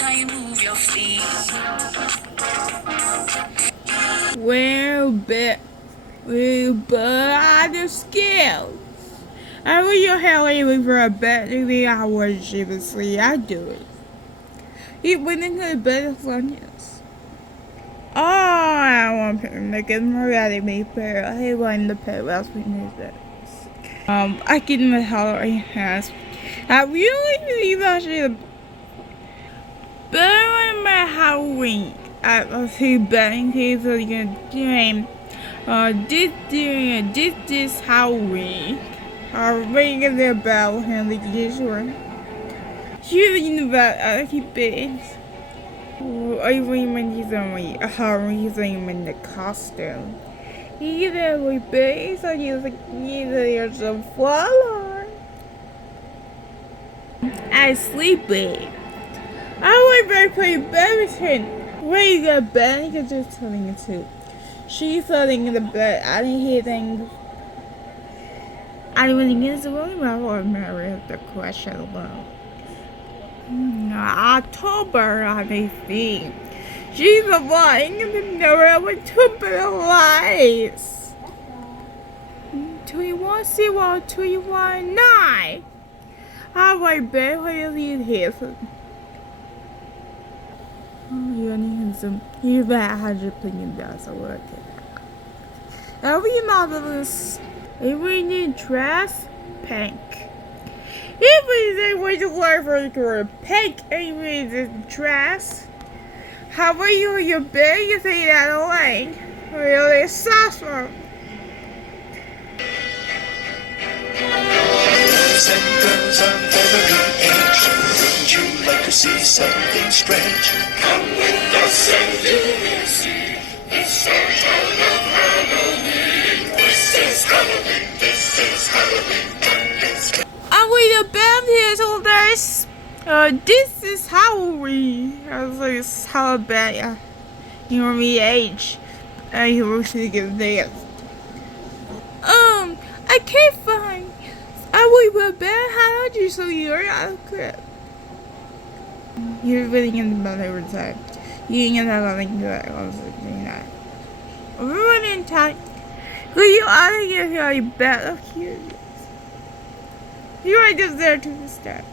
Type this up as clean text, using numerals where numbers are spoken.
how you move your feet. Well, but I the skills. I will your hair leaving for a bed in the hours seriously. I do it. It went into the bed of funnies. Oh, I want to make it more ready me fair. I want the pet last week. I get my Halloween has. I really believe actually better in my Halloween. I was see betting case of the game. This Halloween. Ringing the bell and the usual. Shooting about other things. I remember he's only a Halloween, he's in the costume. Either we base or either there's a flower. I sleepy. I would better play badminton. Where you got bed? You can just telling it too. She's sitting in the bed. I didn't hear things. I didn't get the one or marry the question alone. October, I think. She's lying in the mirror with two bit of lies. 21-0-21-9. I wait barely leave here. Some you bet 100 dollars a work. Every marvelous. Every new dress, pink. Every way to wear for pink, every dress. How are your bed? You say that away. Really suffer. Boys and girls of every age, wouldn't you like to see something strange? Come with us and you will see. It's our town of Halloween. This is Halloween. This is Halloween. I'm with the band here, soldiers. This is Halloween. I was like, it's Halloween. You know me age. And you will see the dance. I can't find. I will be bad. How did you so you're out of crap? You're really in the bed every time. You ain't gonna have nothing to do that. Honestly, you're not. Everyone in time. Who you out of here? You bet. Oh, here. You are just there to the step.